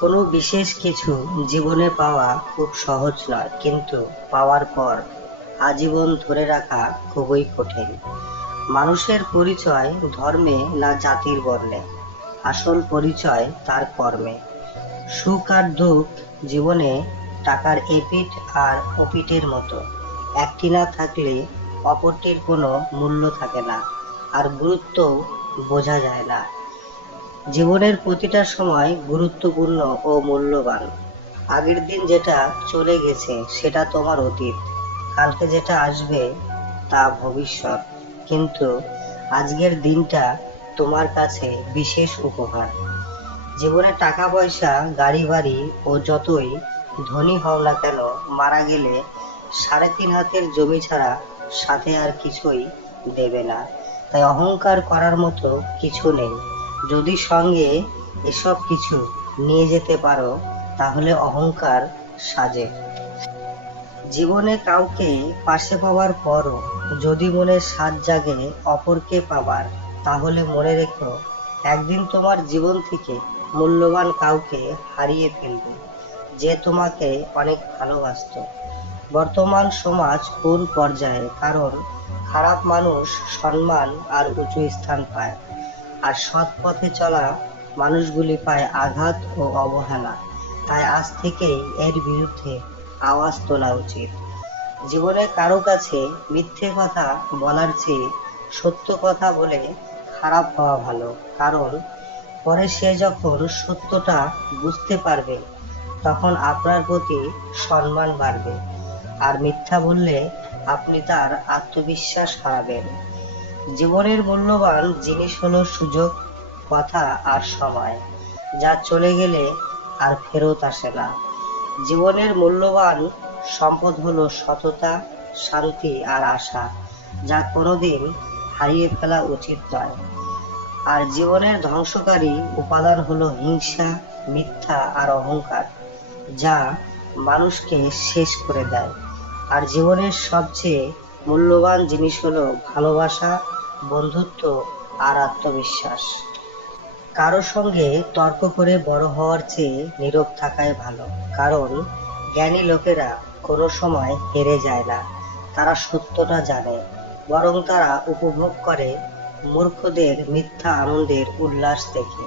কোনো বিশেষ কিছু জীবনে পাওয়া খুব সহজ নয়, কিন্তু পাওয়ার পর আজীবন ধরে রাখা খুবই কঠিন। মানুষের পরিচয় ধর্মে না জাতির বর্ণে, আসল পরিচয় তার কর্মে। সুখ আর দুঃখ জীবনে টাকার এপিট আর ওপিটের মতো। একটি না থাকলে অপরটির কোনো মূল্য থাকে না, আর গুরুত্ব বোঝা যায় না। জীবনের প্রতিটা সময় গুরুত্বপূর্ণ ও মূল্যবান। আগের দিন যেটা চলে গেছে, সেটা তোমার অতীত। কালকে যেটা আসবে, তা ভবিষ্যৎ। কিন্তু আজকের দিনটা তোমার কাছে বিশেষ উপহার। জীবনে টাকা পয়সা গাড়ি বাড়ি ও যতই ধনী হও না কেন, মারা গেলে সাড়ে তিন হাতের জমি ছাড়া সাথে আর কিছুই দেবে না। তাই অহংকার করার মতো কিছু নেই। যদি সঙ্গে এসব কিছু নিয়ে যেতে পারো, তাহলে অহংকার সাজে। জীবনে কাউকে পাশে পাওয়ার পরও যদি মনে সাত জাগে অপরকে পাবার তাহলে মনে রেখো, একদিন তোমার জীবন থেকে মূল্যবান কাউকে হারিয়ে ফেলবে, যে তোমাকে অনেক ভালোবাসতো। বর্তমান সমাজ কোন পর্যায়ে? কারণ খারাপ মানুষ সম্মান আর উঁচু স্থান পায়। আর সৎ পথে চলা মানুষগুলি পায় আঘাত ও অবহেলা। তাই আজ থেকেই এর বিরুদ্ধে আওয়াজ তোলা উচিত। জীবনে কারও কাছে মিথ্যে কথা বলার চেয়ে সত্য কথা বলে খারাপ হওয়া ভালো। কারণ পরে সে যখন সত্যটা বুঝতে পারবে, তখন আপনার প্রতি সম্মান বাড়বে। আর মিথ্যা বললে আপনি তার আত্মবিশ্বাস হারাবেন। জীবনের মূল্যবান জিনিস হলো সুযোগ, কথা আর সময়, যা চলে গেলে আর ফেরত আসে না। জীবনের মূল্যবান সম্পদ হলো সততা শান্তি আর আশা, যা কোনোদিন হারিয়ে ফেলা উচিত নয়। আর জীবনের ধ্বংসকারী উপাদান হলো হিংসা, মিথ্যা আর অহংকার, যা মানুষকে শেষ করে দেয়। আর জীবনের সবচেয়ে মূল্যবান জিনিস হলো ভালোবাসা বন্ধুত্ব আর আত্মবিশ্বাস। কারও সঙ্গে তর্ক করে বড় হওয়ার চেয়ে নীরব থাকাই ভালো, কারণ জ্ঞানী লোকেরা কোনো সময় হেরে যায় না। তারা সত্যটা জানে, বরং তারা উপভোগ করে মূর্খদের মিথ্যা আনন্দের উল্লাস দেখে।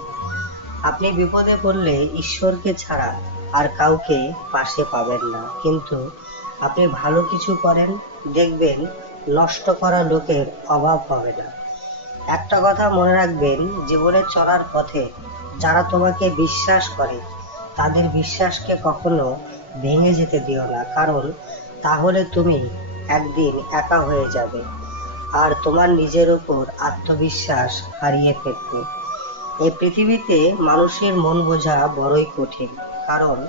আপনি বিপদে পড়লে ঈশ্বরকে ছাড়া আর কাউকে পাশে পাবেন না। কিন্তু আপনি ভালো কিছু করেন, দেখবেন নষ্ট করা লোকের অভাব হবে না। একটা কথা মনে রাখবেন, জীবনে চলার পথে যারা তোমাকে বিশ্বাস করে, তাদের বিশ্বাসকে কখনো ভেঙে যেতে দিও না। কারণ তাহলে তুমি একদিন একা হয়ে যাবে আর তোমার নিজের উপর আত্মবিশ্বাস হারিয়ে ফেলবে। এই পৃথিবীতে মানুষের মন বোঝা বড়ই কঠিন। কারণ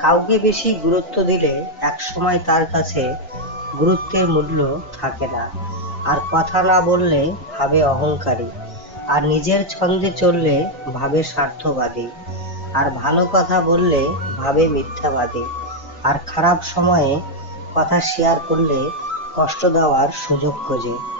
কাউকে বেশি গুরুত্ব দিলে একসময় তার কাছে গুরুত্বের মূল্য থাকে না। আর কথা না বললে ভাবে অহংকারী। আর নিজের ছন্দে চললে ভাবে স্বার্থবাদী। আর ভালো কথা বললে ভাবে মিথ্যাবাদী। আর খারাপ সময়ে কথা শেয়ার করলে কষ্ট দেওয়ার সুযোগ খোঁজে।